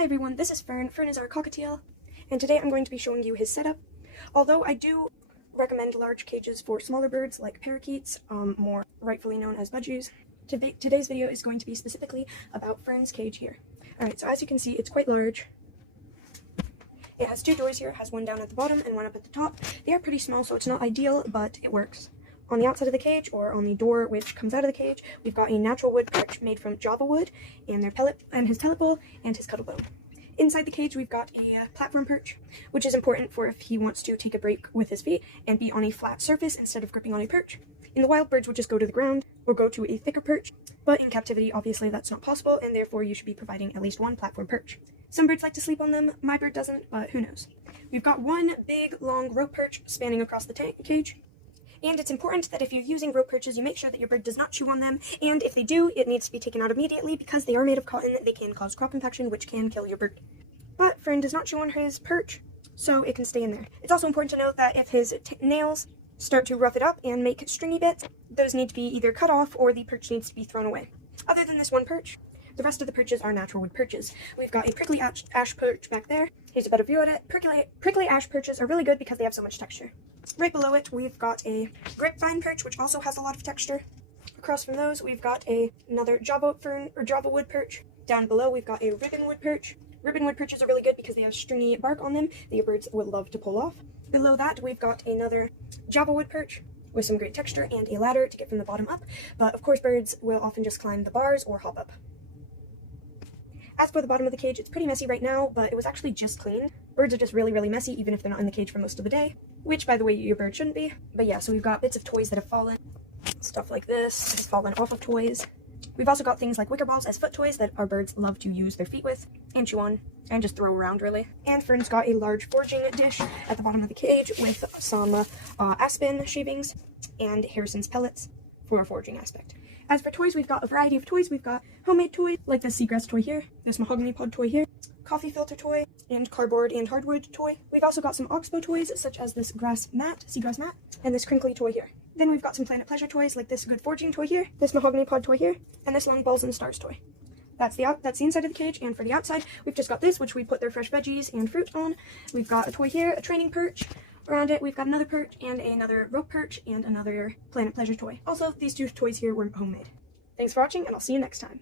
Hi everyone, this is Fern. Fern is our cockatiel, and today I'm going to be showing you his setup. Although I do recommend large cages for smaller birds like parakeets, more rightfully known as budgies, today's video is going to be specifically about Fern's cage here. Alright, so as you can see, it's quite large. It has two doors here. It has one down at the bottom and one up at the top. They are pretty small, so it's not ideal, but it works. On the outside of the cage, or on the door which comes out of the cage, we've got a natural wood perch made from Java wood, and his pellet bowl, and his cuddle bowl. Inside the cage, we've got a platform perch, which is important for if he wants to take a break with his feet and be on a flat surface instead of gripping on a perch. In the wild, birds would just go to the ground or go to a thicker perch, but in captivity, obviously that's not possible, and therefore you should be providing at least one platform perch. Some birds like to sleep on them. My bird doesn't, but who knows. We've got one big, long rope perch spanning across the cage. And it's important that if you're using rope perches, you make sure that your bird does not chew on them, and if they do, it needs to be taken out immediately because they are made of cotton. They can cause crop infection, which can kill your bird. But Fern does not chew on his perch, so it can stay in there. It's also important to note that if his nails start to rough it up and make stringy bits, those need to be either cut off or the perch needs to be thrown away. Other than this one perch, the rest of the perches are natural wood perches. We've got a prickly ash perch back there. Here's a better view at it. Prickly ash perches are really good because they have so much texture. Right below it, we've got a grapevine perch, which also has a lot of texture. Across from those, we've got another Java wood perch. Down below, we've got a ribbon wood perch. Ribbon wood perches are really good because they have stringy bark on them that your birds will love to pull off. Below that, we've got another Java wood perch with some great texture and a ladder to get from the bottom up. But of course, birds will often just climb the bars or hop up. As for the bottom of the cage, it's pretty messy right now, but it was actually just cleaned. Birds are just really, really messy, even if they're not in the cage for most of the day, which, by the way, your bird shouldn't be. But yeah, so we've got bits of toys that have fallen. Stuff like this has fallen off of toys. We've also got things like wicker balls as foot toys that our birds love to use their feet with and chew on and just throw around, really. And Fern's got a large foraging dish at the bottom of the cage with some aspen shavings and Harrison's pellets for our foraging aspect. As for toys, we've got a variety of toys. We've got homemade toys, like this seagrass toy here, this mahogany pod toy here, coffee filter toy, and cardboard and hardwood toy. We've also got some oxbow toys, such as this seagrass mat, and this crinkly toy here. Then we've got some Planet Pleasure toys, like this good foraging toy here, this mahogany pod toy here, and this long balls and stars toy. That's the inside of the cage, and for the outside, we've just got this, which we put their fresh veggies and fruit on. We've got a toy here, a training perch. Around it, we've got another perch and another rope perch and another Planet Pleasure toy. Also, these two toys here were homemade. Thanks for watching, and I'll see you next time.